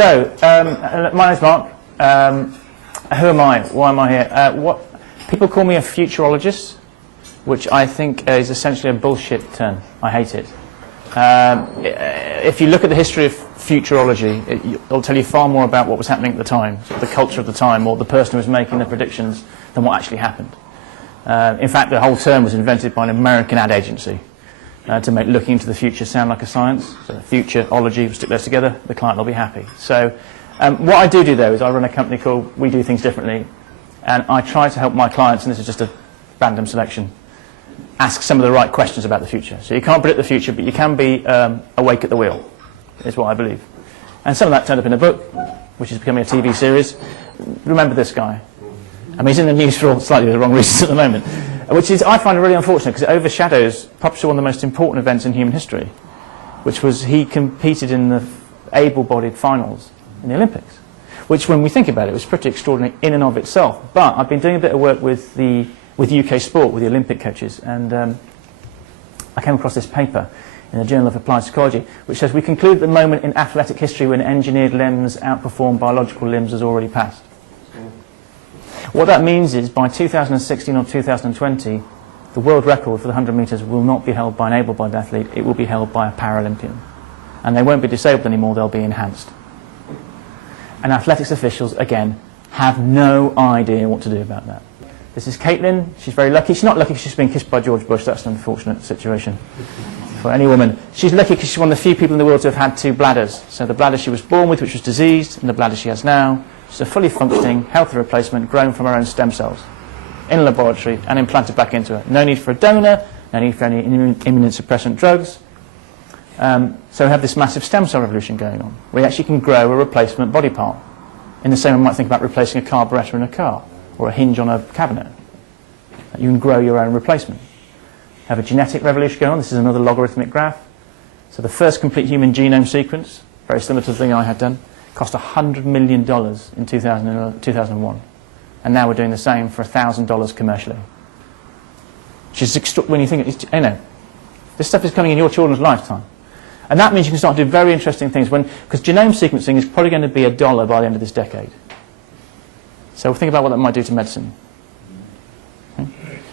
So, my name's Mark. Who am I? Why am I here? People call me a futurologist, which I think is essentially a bullshit term. I hate it. If you look at the history of futurology, it'll tell you far more about what was happening at the time, the culture of the time, or the person who was making the predictions, than what actually happened. In fact, the whole term was invented by an American ad agency to make looking into the future sound like a science. So futurology, we'll stick those together, the client will be happy. So what I do though is I run a company called We Do Things Differently, and I try to help my clients, and this is just a random selection, ask some of the right questions about the future. So you can't predict the future, but you can be awake at the wheel, is what I believe. And some of that turned up in a book, which is becoming a TV series. Remember this guy. I mean, he's in the news for slightly the wrong reasons at the moment, which is, I find, really unfortunate because it overshadows perhaps one of the most important events in human history, which was he competed in the able-bodied finals in the Olympics, which, when we think about it, was pretty extraordinary in and of itself. But I've been doing a bit of work with UK sport, with the Olympic coaches, and I came across this paper in the Journal of Applied Psychology, which says we conclude the moment in athletic history when engineered limbs outperform biological limbs has already passed. What that means is by 2016 or 2020, the world record for the 100 metres will not be held by an able-bodied athlete, it will be held by a Paralympian. And they won't be disabled anymore, they'll be enhanced. And athletics officials, again, have no idea what to do about that. This is Caitlin. She's very lucky. She's not lucky because she's been kissed by George Bush. That's an unfortunate situation for any woman. She's lucky because she's one of the few people in the world to have had two bladders. So the bladder she was born with, which was diseased, and the bladder she has now. She's a fully functioning, healthy replacement grown from her own stem cells in a laboratory and implanted back into her. No need for a donor, no need for any immunosuppressant drugs. So we have this massive stem cell revolution going on. We actually can grow a replacement body part in the same way we might think about replacing a carburettor in a car or a hinge on a cabinet. You can grow your own replacement. Have a genetic revolution going on. This is another logarithmic graph. So the first complete human genome sequence, very similar to the thing I had done, cost $100 million in 2001. And now we're doing the same for $1,000 commercially. Which is when you think, this stuff is coming in your children's lifetime. And that means you can start to do very interesting things, because genome sequencing is probably going to be $1 by the end of this decade. So think about what that might do to medicine.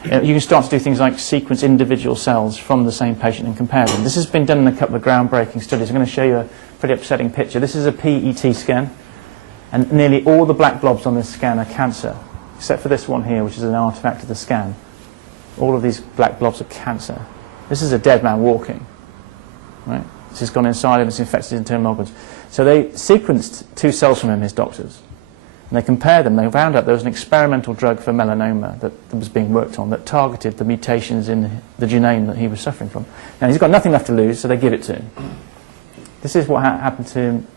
You can start to do things like sequence individual cells from the same patient and compare them. This has been done in a couple of groundbreaking studies. I'm going to show you a pretty upsetting picture. This is a PET scan, and nearly all the black blobs on this scan are cancer, except for this one here, which is an artifact of the scan. All of these black blobs are cancer. This is a dead man walking. Right? This has gone inside him, it's infected his internal organs. So they sequenced two cells from him, his doctors, and they compared them. They found out there was an experimental drug for melanoma that was being worked on that targeted the mutations in the genome that he was suffering from. Now, he's got nothing left to lose, so they give it to him. This is what happened to him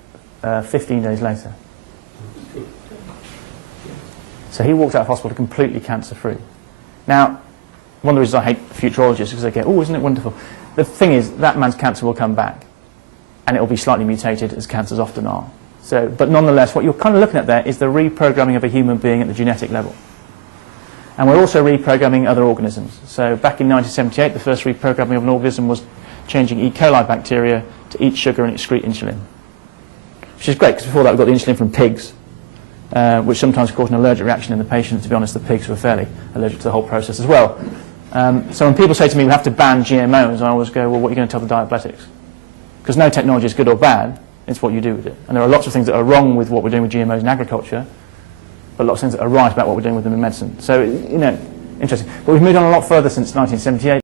15 days later. So he walked out of hospital completely cancer-free. Now, one of the reasons I hate futurologists is because they go, oh, isn't it wonderful? The thing is, that man's cancer will come back, and it will be slightly mutated, as cancers often are. So, but nonetheless, what you're kind of looking at there is the reprogramming of a human being at the genetic level. And we're also reprogramming other organisms. So back in 1978, the first reprogramming of an organism was changing E. coli bacteria to eat sugar and excrete insulin. Which is great, because before that we got the insulin from pigs, which sometimes caused an allergic reaction in the patient. To be honest, the pigs were fairly allergic to the whole process as well. So when people say to me, we have to ban GMOs, I always go, well, what are you going to tell the diabetics? Because no technology is good or bad, it's what you do with it. And there are lots of things that are wrong with what we're doing with GMOs in agriculture, but lots of things that are right about what we're doing with them in medicine. So, interesting. But we've moved on a lot further since 1978.